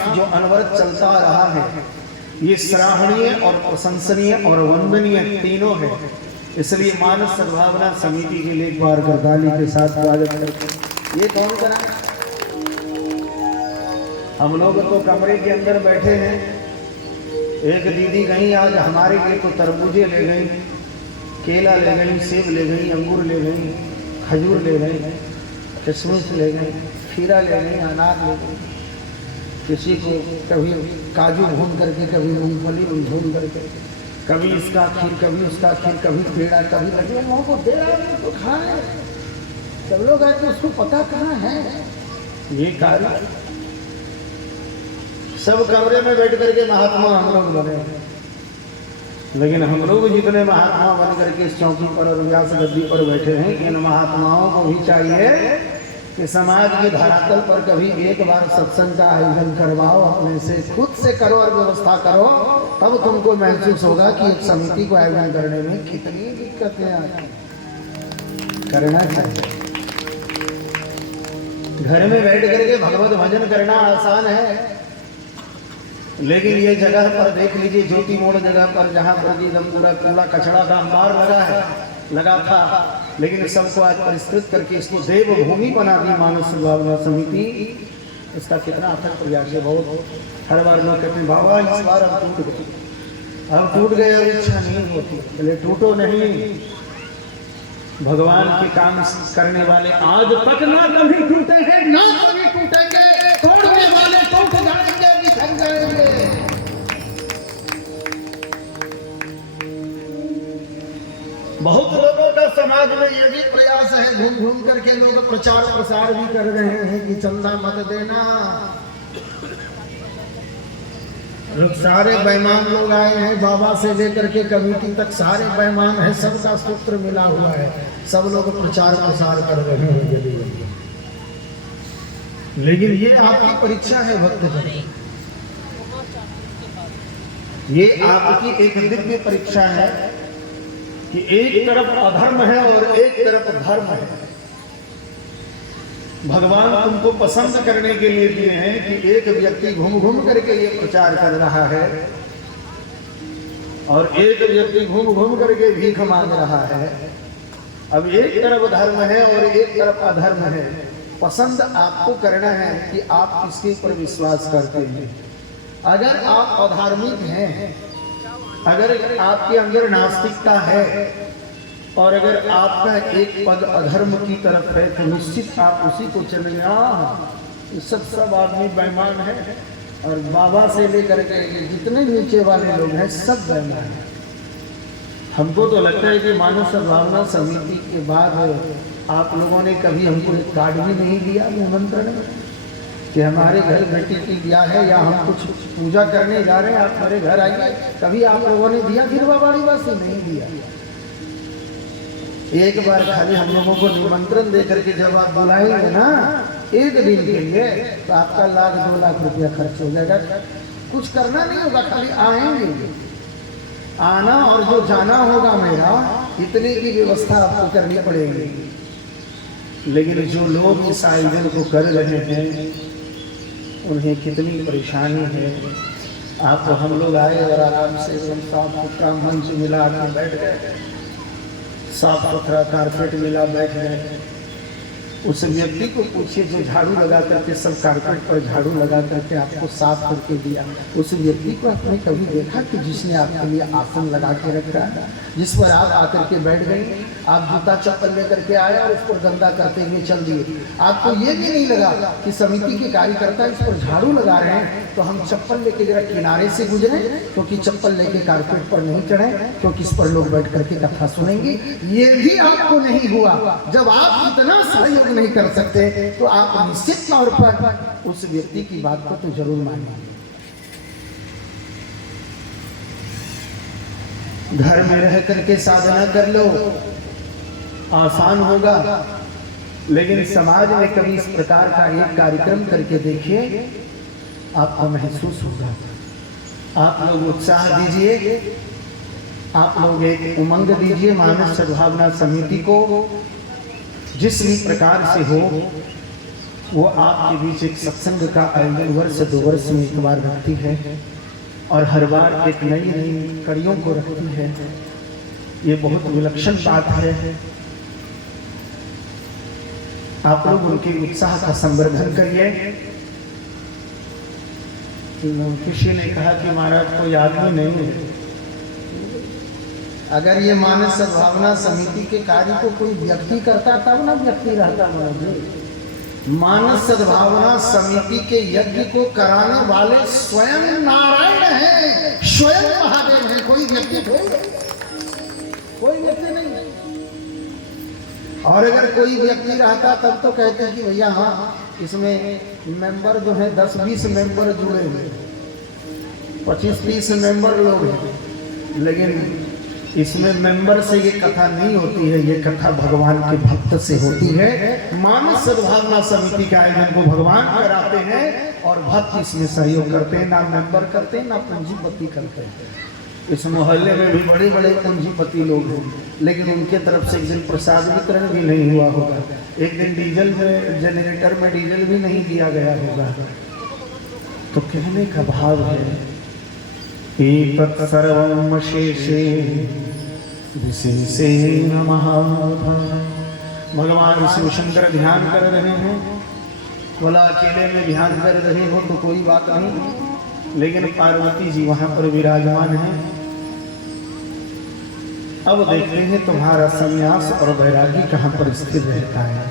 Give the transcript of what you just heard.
प्रयास जो अनवरत चलता रहा है ये सराहनीय और प्रशंसनीय और वंदनीय तीनों है। इसलिए मानस सद्भावना समिति के लिए एक बार गर्दाली के साथ स्वागत करते हैं। ये कौन कराए? हम लोग तो कमरे के अंदर बैठे हैं। एक दीदी गई आज हमारे लिए तो तरबूजे ले गई, केला ले गई, सेब ले गई, अंगूर ले गई, खजूर ले गई, किशमिश ले गई, खीरा ले गई, अनार ले गई। किसी को कभी काजू भून करके, कभी मूंगफली भून करके, कभी इसका खीर, कभी उसका खीर, कभी पेड़ा, कभी लगे लोगों को दे रहा है तो खाए। सब लोग आए तो उसको पता कहाँ है ये कार्य। सब कमरे में बैठ करके महात्मा हम लोग बने, लेकिन हम लोग जितने महात्मा बन करके इस चौकी पर और व्यास गद्दी पर बैठे हैं, इन महात्माओं को भी चाहिए कि समाज के धरातल पर कभी एक बार सत्संग का आयोजन करवाओ, अपने से खुद से करो और व्यवस्था करो, तब तुमको महसूस होगा कि एक समिति को आयोजन करने में कितनी दिक्कतें आती हैं। करना चाहिए। घर में बैठ करके भगवत भजन करना आसान है, लेकिन ये जगह पर देख लीजिए, ज्योति मोड़ जगह पर जहाँ पर एकदम पूरा कूड़ा कचड़ा का अंबार लगा था, लेकिन सबको आज परिष्कृत करके इसको देव भूमि बना दी मानस सद्भावना समिति। इसका कितना अथक प्रयास है। बहुत हर बार लोग कहते हैं बाबा इस बार अब टूट गए, अब टूट गए, अब इच्छा नहीं होती। पहले टूटो नहीं, भगवान के काम करने वाले आज तक ना कभी टूटे हैं, ना कभी टूटेंगे। तोड़ने वाले टूट जाएंगे, बिखर जाएंगे। बहुत लोगों का समाज में ये भी प्रयास है, घूम घूम करके लोग प्रचार प्रसार भी कर रहे हैं कि चंदा मत देना। सारे बेईमान लोग आए हैं, बाबा से लेकर के कमेटी तक सारे बेईमान हैं, सबका सूत्र मिला हुआ है, सब लोग प्रचार प्रसार कर रहे हैं जल्दी जल्दी। लेकिन ये आपकी परीक्षा है भक्तजन, ये आपकी एक दिव्य परीक्षा है कि एक तरफ अधर्म है और एक तरफ धर्म है। भगवान तुमको पसंद करने के लिए दिए हैं कि एक व्यक्ति घूम घूम करके ये प्रचार कर रहा है और एक व्यक्ति घूम घूम करके भीख मांग रहा है। अब एक तरफ धर्म है और एक तरफ अधर्म है। पसंद आपको करना है कि आप किसके पर विश्वास करते हैं। अगर आप अधार्मिक हैं, अगर आपके अंदर नास्तिकता है और अगर आपका एक पद अधर्म की तरफ है तो निश्चित आप उसी को चले जाओ। सब आदमी बेईमान है और बाबा से लेकर के जितने नीचे वाले लोग हैं सब बेईमान हैं। हमको तो लगता है कि मानस सद्भावना समिति के बाद आप लोगों ने कभी हमको एक कार्ड भी नहीं दिया निमंत्रण कि हमारे घर बेटी की ब्याह है या हम कुछ पूजा करने जा रहे हैं, आप हमारे घर आइए। कभी आप लोगों ने दिया गिरवाबाड़ी बस नहीं दिया। एक बार खाली हम लोगों को निमंत्रण दे करके जब आप बुलाएंगे ना एक दिन के लिए तो आपका 1-2 लाख रुपया खर्च हो जाएगा। कुछ करना नहीं होगा, खाली आएंगे, आना और जो जाना होगा मेरा, इतने की व्यवस्था आपको करनी पड़ेगी। लेकिन जो लोग इस आयोजन को कर रहे हैं उन्हें कितनी परेशानी है। आप तो हम लोग आए और आराम से एकदम साफ सुथरा मंच मिला के बैठ गए, साफ सुथरा कारपेट मिला बैठ गए। उस व्यक्ति को पूछिए जो झाड़ू लगा करके सब कारपेट पर झाड़ू लगा करके आपको साफ करके दिया, उस व्यक्ति को आपने कभी देखा कि जिसने आपके लिए आसन लगा के रखा है, जिस पर आप आकर के बैठ गए, आप जूता चप्पल लेकर के आए और उस पर गंदा करते हुए चल दिए। आपको ये भी नहीं लगा कि समिति के कार्यकर्ता इस पर झाड़ू लगा रहे हैं तो हम चप्पल लेके जरा किनारे से गुजरे, क्योंकि चप्पल लेके कारपेट पर नहीं चढ़े, क्योंकि इस पर लोग बैठ करके कथा सुनेंगे। ये भी आपको नहीं हुआ। जब आप इतना सहयोग नहीं कर सकते तो आप निश्चित तौर पर उस व्यक्ति की बात को तो जरूर मानिए। घर में रह करके साधना कर लो, आसान होगा, लेकिन समाज में कभी इस प्रकार का एक कार्यक्रम करके देखिए, आपको महसूस होगा। आप लोग उत्साह दीजिए, आप लोग एक उमंग दीजिए मानस सद्भावना समिति को, जिस भी प्रकार से हो वो आपके बीच एक सत्संग का आयोजन वर्ष 2 वर्ष में एक बार रखती है और हर बार एक नई नई कड़ियों को रखती है। ये बहुत विलक्षण बात है। आप लोग उनके उत्साह का संवर्धन करिए। किसी ने कहा कि महाराज कोई आदमी नहीं है। अगर ये मानस सद्भावना समिति के कार्य को कोई व्यक्ति करता तब ना व्यक्ति रहता। मानस सद्भावना समिति के यज्ञ को कराने वाले स्वयं नारायण हैं, स्वयं महादेव हैं। कोई व्यक्ति कोई व्यक्ति नहीं। और अगर कोई व्यक्ति रहता तब तो कहते हैं कि भैया हाँ इसमें मेंबर जो है 10-20 मेंबर जुड़े हुए, 25-30 मेंबर लोग हैं, लेकिन इसमें मेंबर से ये कथा नहीं होती है। ये कथा भगवान के भक्त से होती है। मानस सद्भावना समिति के आयोजन को भगवान कराते हैं और भक्त इसमें सहयोग करते हैं। ना मेंबर करते हैं ना पूंजीपति करते हैं। इस मोहल्ले में भी बड़े बड़े पूंजीपति लोग हैं, लेकिन उनके तरफ से एक दिन प्रसाद वितरण भी नहीं हुआ होगा। एक दिन डीजल में जनरेटर में डीजल भी नहीं दिया गया होगा। तो कहने का भाव है एतत् सर्वं शेषे विशेषेण महाभाग। भगवान शिव शंकर ध्यान कर रहे हैं। बोला अकेले में ध्यान कर रहे हो तो कोई बात नहीं, लेकिन पार्वती जी वहां पर विराजमान हैं। अब देखते हैं तुम्हारा संन्यास और वैरागी कहां पर स्थिर रहता है।